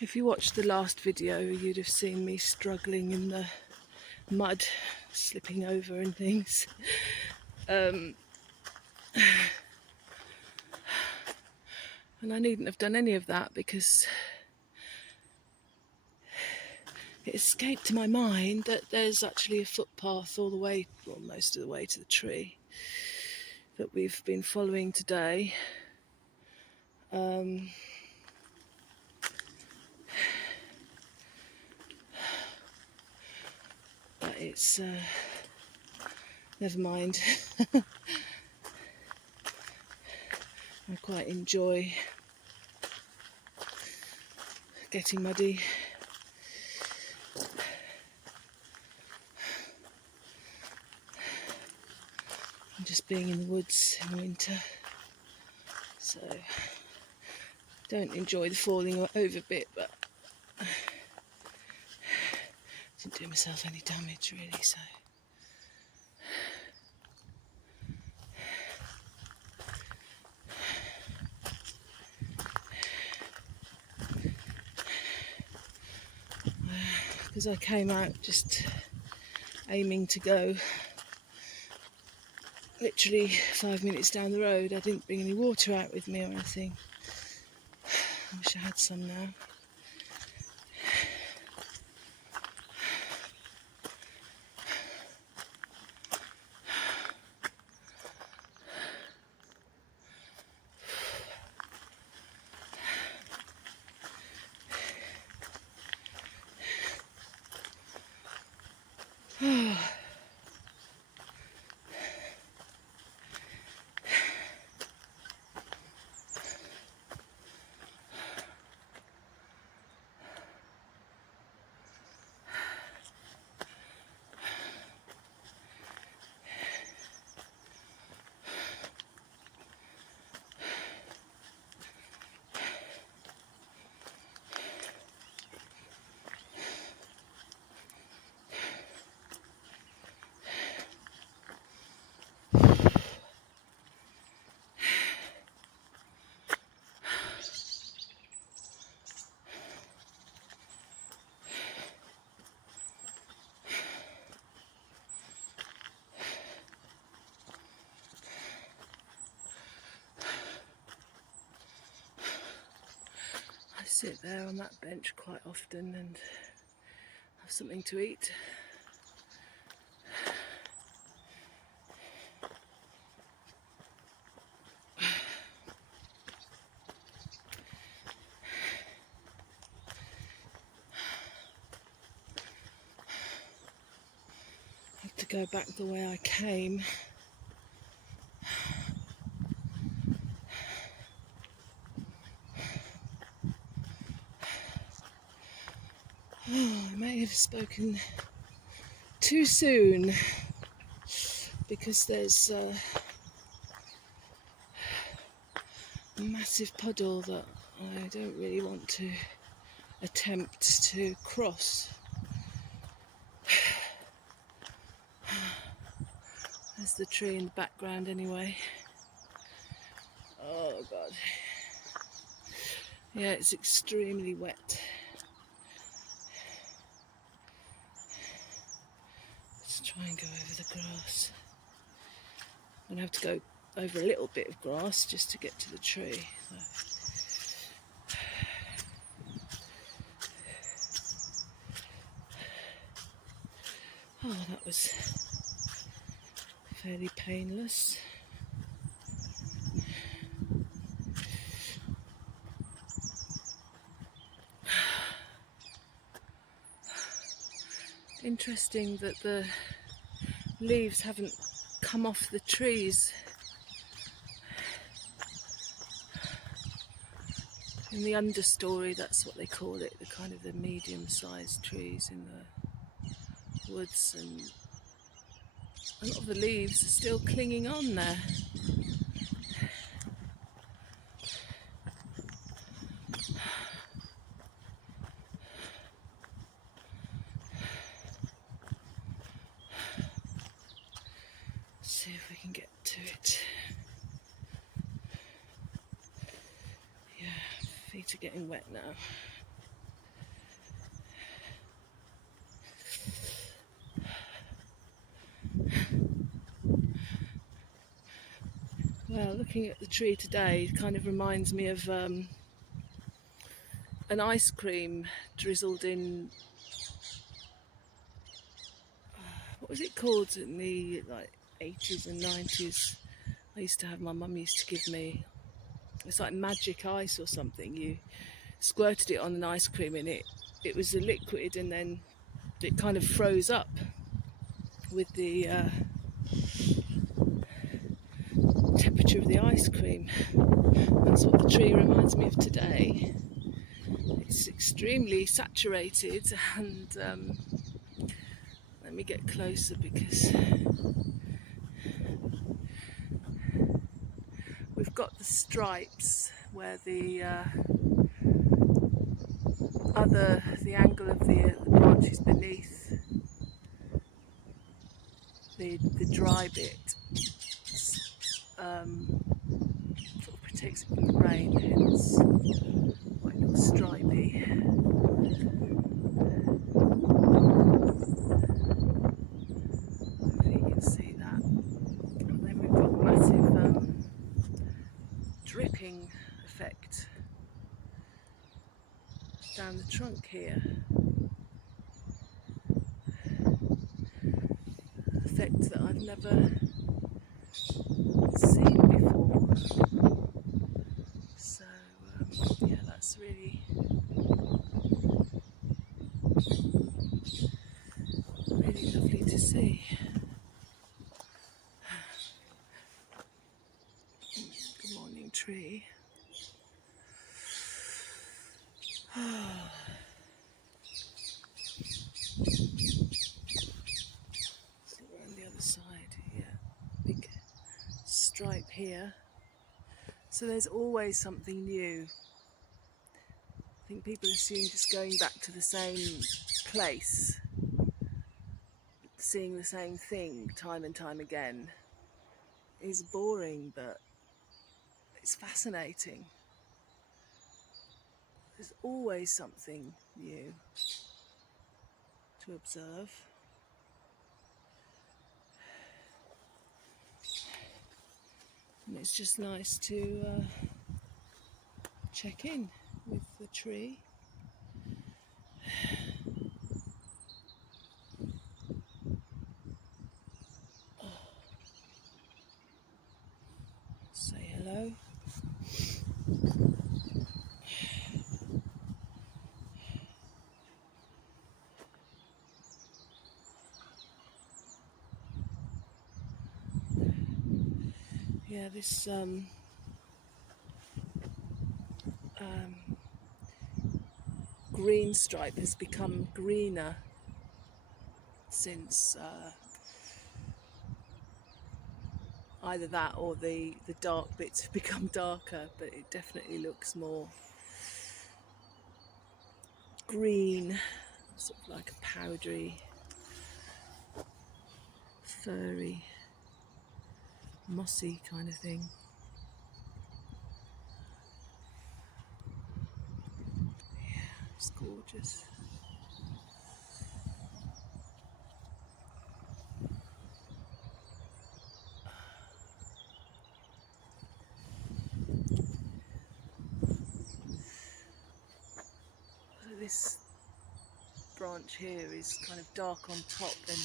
If you watched the last video, you'd have seen me struggling in the mud, slipping over and things. And I needn't have done any of that because it escaped my mind that there's actually a footpath all the way, well, most of the way to the tree that we've been following today. But it's never mind. I quite enjoy getting muddy. And just being in the woods in winter. So don't enjoy the falling over bit, but I didn't do myself any damage really, so. Because I came out just aiming to go literally 5 minutes down the road. I didn't bring any water out with me or anything. I wish I had some now. I sit there on that bench quite often and have something to eat. I have to go back the way I came. Oh, I may have spoken too soon because there's a massive puddle that I don't really want to attempt to cross. There's the tree in the background anyway. Oh God. Yeah, it's extremely wet. Let's try and go over the grass. I'm gonna have to go over a little bit of grass just to get to the tree. Oh, that was fairly painless. Interesting that the leaves haven't come off the trees. In the understory, that's what they call it, the kind of the medium-sized trees in the woods, and a lot of the leaves are still clinging on there. Let's see if we can get to it. Yeah, feet are getting wet now. Well, looking at the tree today kind of reminds me of an ice cream drizzled in, what was it called in the 80s and 90s? I used to have, my mum used to give me, it's like magic ice or something. You squirted it on an ice cream and it was a liquid, and then it kind of froze up with the temperature of the ice cream. That's what the tree reminds me of today. It's extremely saturated, and let me get closer because we've got the stripes where the angle of the branches beneath the dry bit sort of protects it from the rain, hence quite a little stripy. Hopefully you can see that. And then we've got massive dripping effect down the trunk here. Effect that I've never seen before. So yeah, that's really lovely to see. Good morning, tree. So we're on the other side, yeah. Big stripe here. So there's always something new. I think people assume just going back to the same place, seeing the same thing time and time again is boring, but it's fascinating. There's always something new to observe. And it's just nice to check in with the tree. Say hello. Yeah, this green stripe has become greener since either that or the dark bits have become darker, but it definitely looks more green, sort of like a powdery, furry, mossy kind of thing. Yeah, it's gorgeous. So this branch here is kind of dark on top and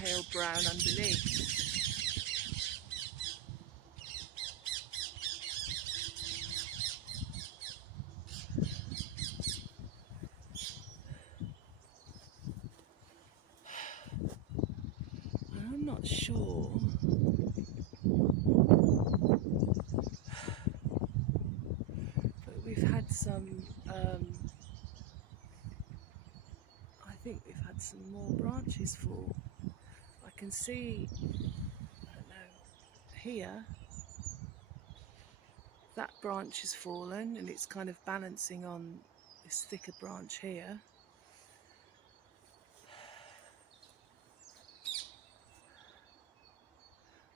pale brown underneath. And I'm not sure but we've had some I think we've had some more branches fall. I can see, I don't know, here that branch has fallen and it's kind of balancing on this thicker branch here.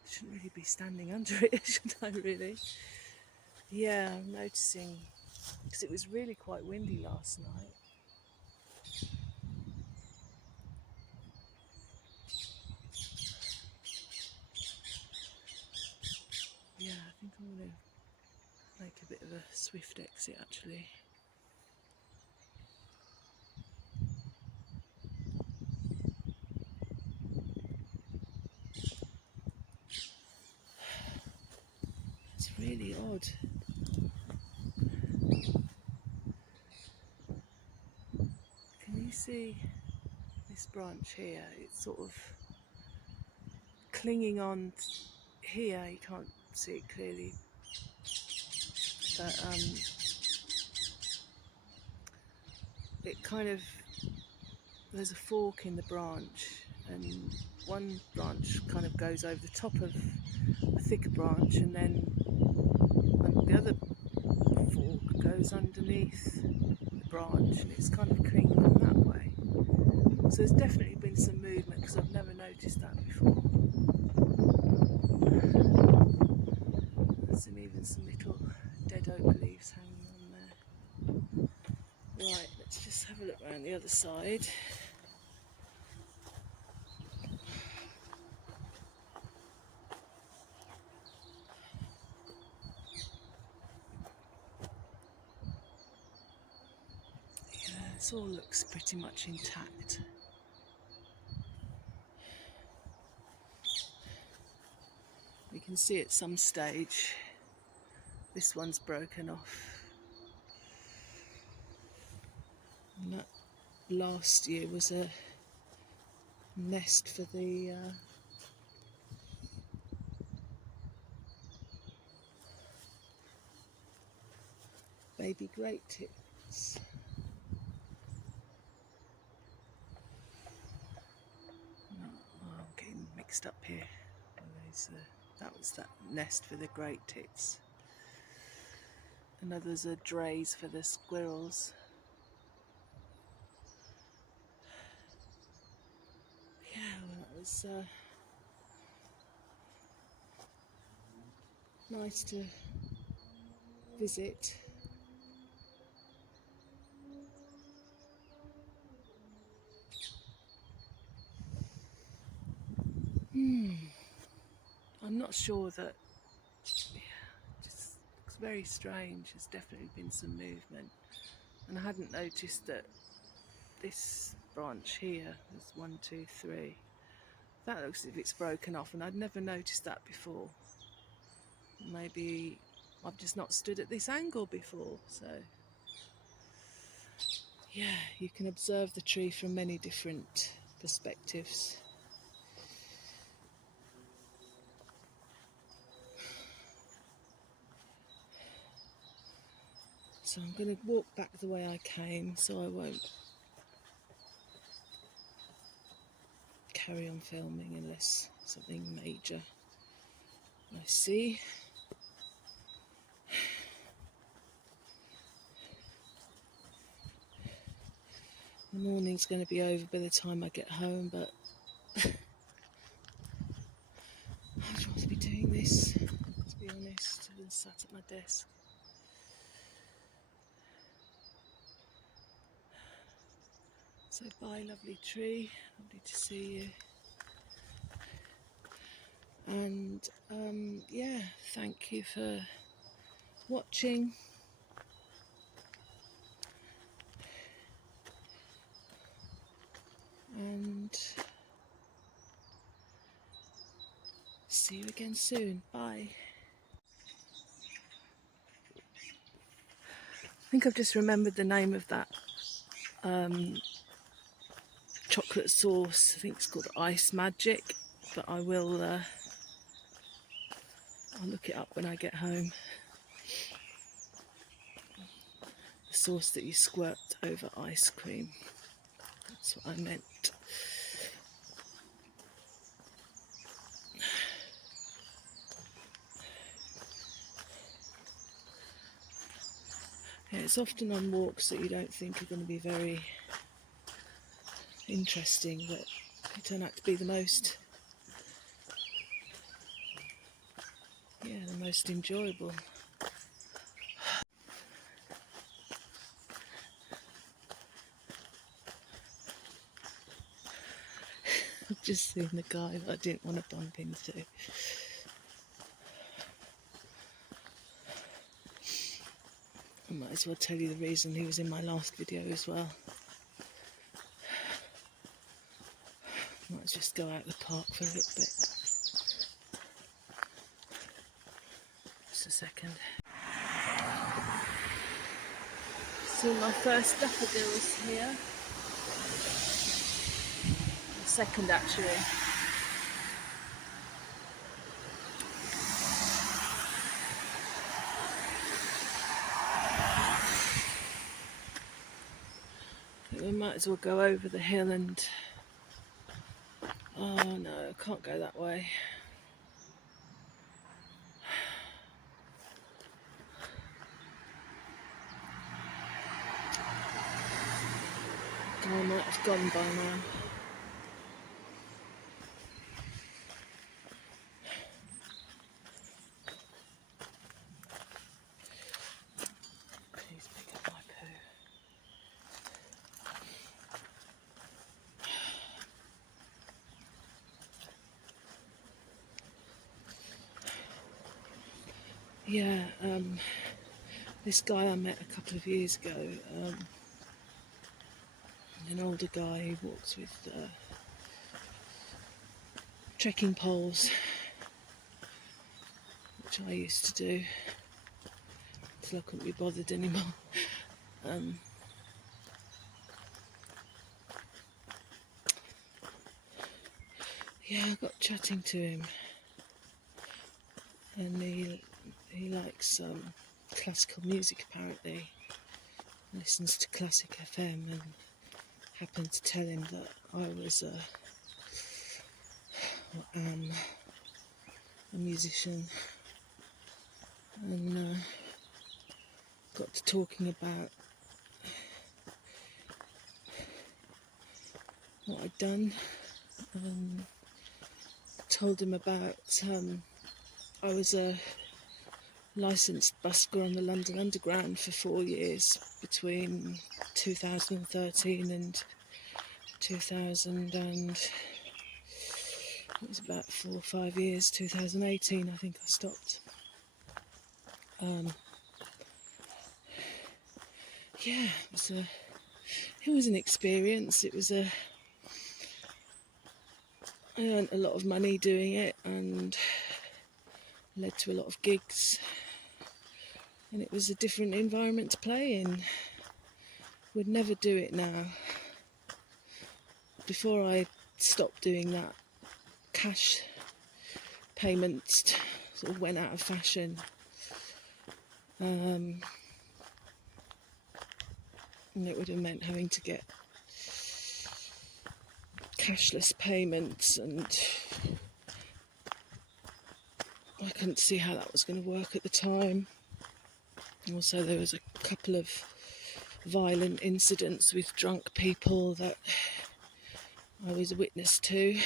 I shouldn't really be standing under it, should I really? Yeah, I'm noticing, because it was really quite windy last night. I'm going to make a bit of a swift exit actually. It's really odd. Can you see this branch here? It's sort of clinging on here. You can't see it clearly, but it kind of, there's a fork in the branch, and one branch kind of goes over the top of a thicker branch, and then the other fork goes underneath the branch, and it's kind of clinging on that way. So there's definitely been some movement, because I've never noticed that before. There's even some little dead oak leaves hanging on there. Right, let's just have a look around the other side. This all looks pretty much intact. You can see at some stage this one's broken off. And that last year was a nest for the baby great tits. I'm getting mixed up here. That was that nest for the great tits. And others are drays for the squirrels. Yeah, well, that was nice to visit. I'm not sure that, just looks very strange. There's definitely been some movement, and I hadn't noticed that this branch here, there's 1, 2, 3, that looks as if it's broken off, and I'd never noticed that before. Maybe I've just not stood at this angle before. So yeah, you can observe the tree from many different perspectives. So I'm going to walk back the way I came, so I won't carry on filming unless something major I see. The morning's going to be over by the time I get home, but I would rather be doing this, to be honest, than sat at my desk. So bye, lovely tree, lovely to see you. And yeah, thank you for watching. And see you again soon. Bye. I think I've just remembered the name of that chocolate sauce. I think it's called Ice Magic, but I will I'll look it up when I get home. The sauce that you squirt over ice cream. That's what I meant. Yeah, it's often on walks that you don't think are going to be very interesting, but they turn out to be the most, the most enjoyable. I've just seen the guy that I didn't want to bump into. I might as well tell you the reason he was in my last video as well. Might just go out the park for a little bit. Just a second. See my first daffodils here. The second actually. We might as well go over the hill and... Oh no, I can't go that way. I might have gone by now. Please pick up my poo. Yeah, this guy I met a couple of years ago, an older guy who walks with trekking poles, which I used to do until I couldn't be bothered anymore. Yeah, I got chatting to him, and he likes classical music apparently. He listens to Classic FM, and happened to tell him that I was am a musician, and got to talking about what I'd done. Told him about I was a licensed busker on the London Underground for 4 years between 2013 and 2000 and it was about 4 or 5 years, 2018 I think I stopped. Yeah, it was an experience. I earned a lot of money doing it and led to a lot of gigs, and it was a different environment to play in. Would never do it now. Before I stopped doing that, cash payments sort of went out of fashion. And it would have meant having to get cashless payments, and I couldn't see how that was going to work at the time. Also, there was a couple of violent incidents with drunk people that I was a witness to.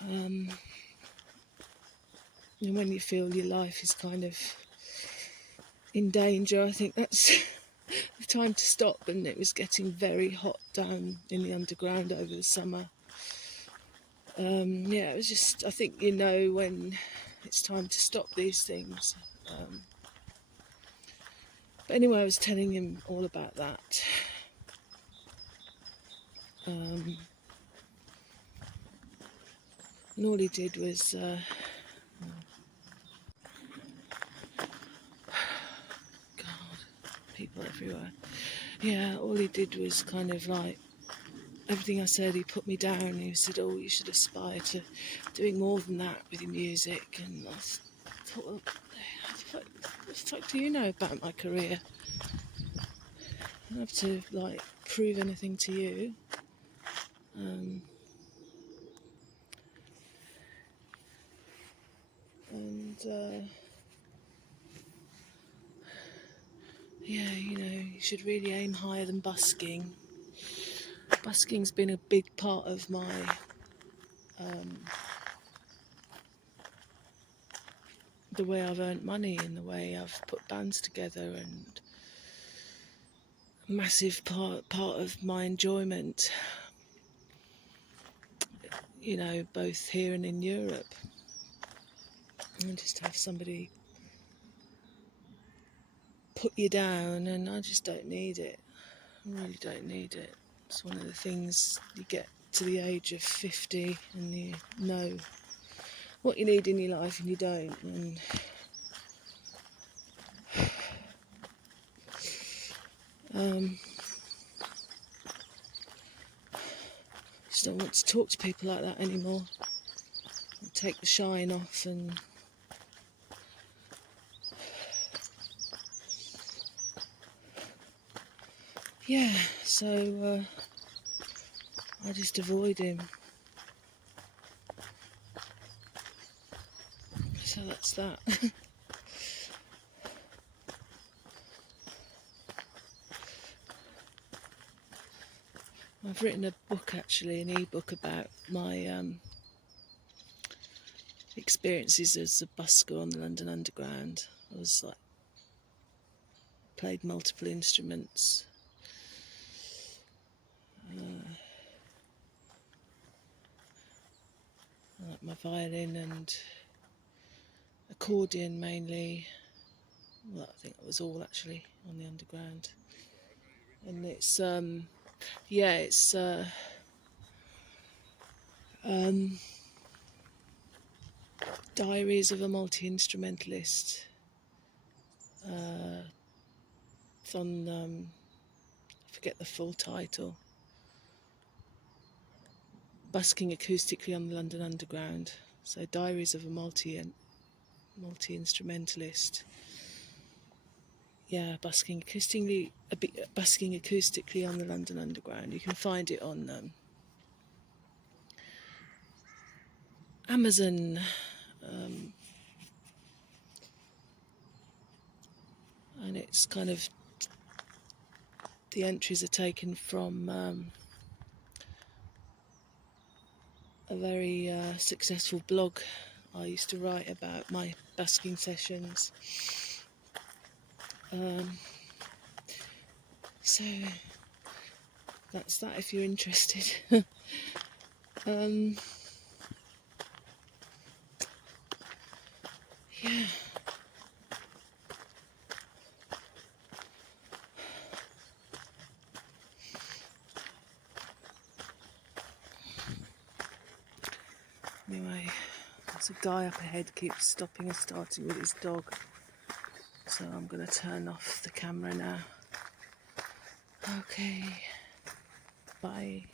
And when you feel your life is kind of in danger, I think that's the time to stop. And it was getting very hot down in the underground over the summer. Yeah, it was just, I think you know when it's time to stop these things. But anyway, I was telling him all about that. And all he did was God, people everywhere. Yeah, all he did was kind of like everything I said, he put me down. He said, oh, you should aspire to doing more than that with your music. And I thought, well, what the fuck do you know about my career? I don't have to like prove anything to you. Yeah, you know, you should really aim higher than busking. Busking's been a big part of my the way I've earned money and the way I've put bands together, and a massive part of my enjoyment, you know, both here and in Europe. And just to have somebody put you down, and I just don't need it. I really don't need it. It's one of the things you get to the age of 50 and you know what you need in your life and you don't. And just don't want to talk to people like that anymore. Take the shine off, and yeah, so I just avoid him. So that's that. I've written a book, actually, an e-book about my experiences as a busker on the London Underground. I was like, played multiple instruments. Like my violin and accordion mainly. Well, I think it was all actually on the Underground. And it's Diaries of a Multi-Instrumentalist. It's on, I forget the full title. Busking acoustically on the London Underground. So Diaries of a Multi-Instrumentalist. Yeah, busking acoustically on the London Underground. You can find it on Amazon. And it's kind of, the entries are taken from a very successful blog I used to write about my busking sessions. So that's that if you're interested. Yeah. Anyway, there's a guy up ahead keeps stopping and starting with his dog. So I'm going to turn off the camera now. Okay. Bye.